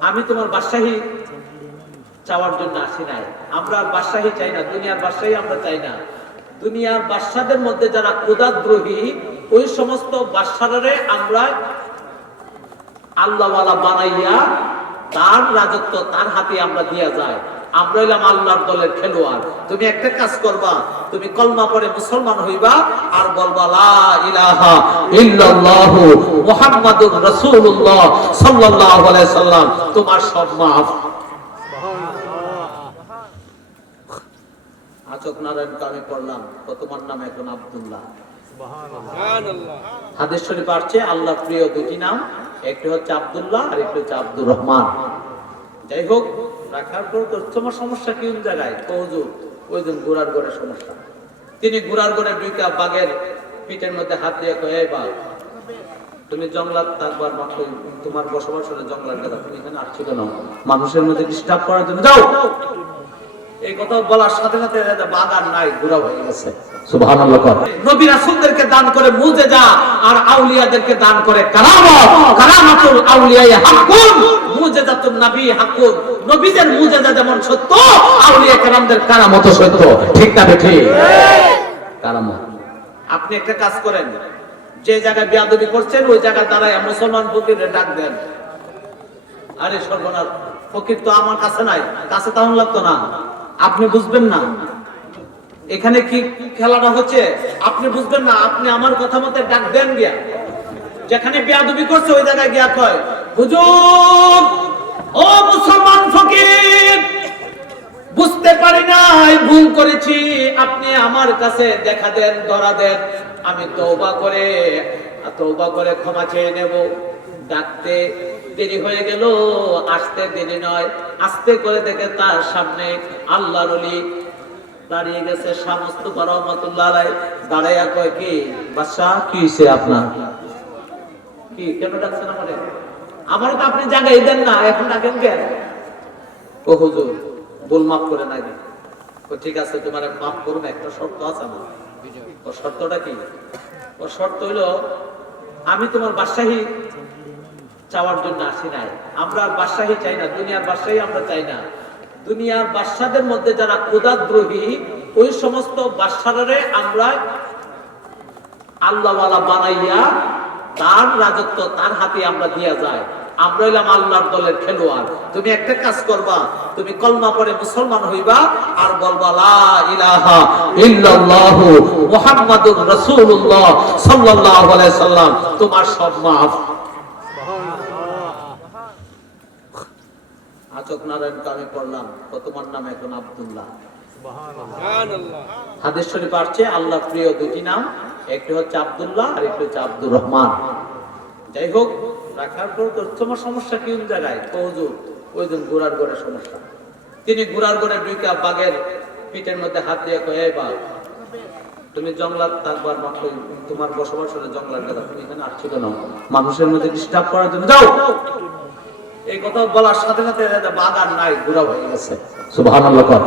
আমি তোমার বাদশাহী চাওয়ার জন্য আসি নাই। আমরা বাদশাহী চাই না, দুনিয়ার বাদশাহী আমরা চাই না। দুনিয়ার বাদশাদের মধ্যে যারা ক্রোধাদ্রোহী ওই সমস্ত বাদশারে আমরা আল্লাহওয়ালা বানাইয়া তার রাজত্ব তার হাতে আমরা দিয়া যায়। আমরা হইলাম আল্লাহর দলের খেলোয়াড়। তুমি একটা কাজ করবা তুমি কলমা পড়ে মুসলমান হইবা আর বলবা লা ইলাহা ইল্লাল্লাহু মুহাম্মাদুর রাসূলুল্লাহ সাল্লাল্লাহু আলাইহি সাল্লাম। তোমার সব মাফ। আচক নারায়ণকে আমি পড়লাম তো তোমার নাম এখন আব্দুল্লাহ। হাদিস শরীফ আসছে আল্লাহ প্রিয় দুটি নাম। একটি হচ্ছে আব্দুল্লাহ, আর একটি হচ্ছে আব্দুর রহমান। যাই হোক রাখার পর তোমার সমস্যা কি জায়গায়? কৌজুর ওই দিন ঘোড়ার ঘরে সমস্যা। তিনি ঘোড়ার ঘরে দুইটা বাঘের পিঠের মধ্যে হাত দিয়ে কয়ে, "এই বাঘ, তুমি জঙ্গলাত থাকবার মাত্র তোমার বসবাস হলে জঙ্গলার কথা তুমি এখানে আসছো কেন মানুষের মধ্যে ডিস্টার্ব করার জন্য যাও। এই কথা বলার সাথে সাথে আর নাই ঘোরা হয়ে গেছে। নবী রাসূলদেরকে দান করে মুজেজা আর আউলিয়াদেরকে দান করে কারামত। কারামাতুল আউলিয়ায়ে হাক্কুন মুজেজাতুন নবী হাক্কুন। নবীদের মুজেজা যেমন সত্য আউলিয়া কেরামদের কারামত সত্য। ঠিক না ঠিক কারামত। আপনি একটা কাজ করেন যে জায়গায় বিয়াদবি করছেন ওই জায়গায় দাঁড়ায় মুসলমান ফকিরে ডাক দেন। আরে সর্বনাথ ফকির তো আমার কাছে নাই কাছে তেমন লাগতো না। আপনি বুঝবেন না। এখানে কি খেলাটা হচ্ছে? আপনি বুঝবেন না, আপনি আমার কথা মতে ডাক দেন গিয়া। যেখানে বিয়াদবি করছে, ওই জায়গায় গিয়া কয়, হুজুর, ও মুসলমান ফকির, বুঝতে পারি নাই, ভুল করেছি। আপনি আমার কাছে দেখা দেন, ধরা দেন। আমি তওবা করে তওবা করে ক্ষমা চেয়ে নেব। ডাকতে দেরি হয়ে গেল, আসতে দেরি নয়। আস্তে করে দেখে তার সামনে আল্লাহ রলি দাঁড়িয়ে গেছে সমস্ত রহমতুল্লাহ দাঁড়াইয়া কয়, কি বাদশা কি হয়েছে আপনার? কি, কেন ডাকছেন আমারে? আমার তো আপনি দেন না, এখন ডাকেন কেন ও হুজুর, ভুল মাফ করে নাই ঠিক আছে, তোমার মাফ করুন, একটা শর্ত আছে আমার। ও শর্তটা কি? ও শর্ত হইল, আমি তোমার বাদশাহী চাওয়ার জন্য আসি নাই। আমরা আর বাদশাহী চাই না, দুনিয়ার বাদশাহী আমরা চাই না। দুনিয়ার বাদশাদের মধ্যে যারা ক্রোধাদ্রোহী ওই সমস্ত বাদশারে আমরা আল্লাহওয়ালা বানাইয়া তার রাজত্ব তার হাতে আমরা দিয়া যায় আমরা হইলাম আল্লাহর দলের খেলোয়াড়। তুমি একটা কাজ করবা, তুমি কলমা পড়ে মুসলমান হইবা আর বলবা, লা ইলাহা ইল্লাল্লাহু মুহাম্মাদুর রাসূলুল্লাহ সাল্লাল্লাহু আলাইহি সাল্লাম। তোমার সব মাফ। আচক নারায়ণকে আমি পড়লাম তো তোমার নাম এখন আব্দুল্লাহ। হাদিস শরীফ আসছে আল্লাহ প্রিয় দুটি নাম একটি হচ্ছে আব্দুল্লাহ আর একটি হচ্ছে আব্দুর রহমান। যাই হোক রাখার পর তোমার সমস্যা কি জায়গায়? কৌজুর ওই দিন ঘোড়ার ঘরে সমস্যা। তিনি ঘোড়ার ঘরে দুইটা বাঘের পিঠের মধ্যে হাত দিয়ে কয়ে "এই বাঘ তুমি জঙ্গলাত থাকবার মাত্র তোমার বসবাস হলে জঙ্গলার কথা তুমি এখানে আসছো কেন? মানুষের মধ্যে ডিস্টার্ব করার জন্য যাও। এই কথা বলার সাথে সাথে বাগান নাই ঘুরা হয়ে গেছে কর।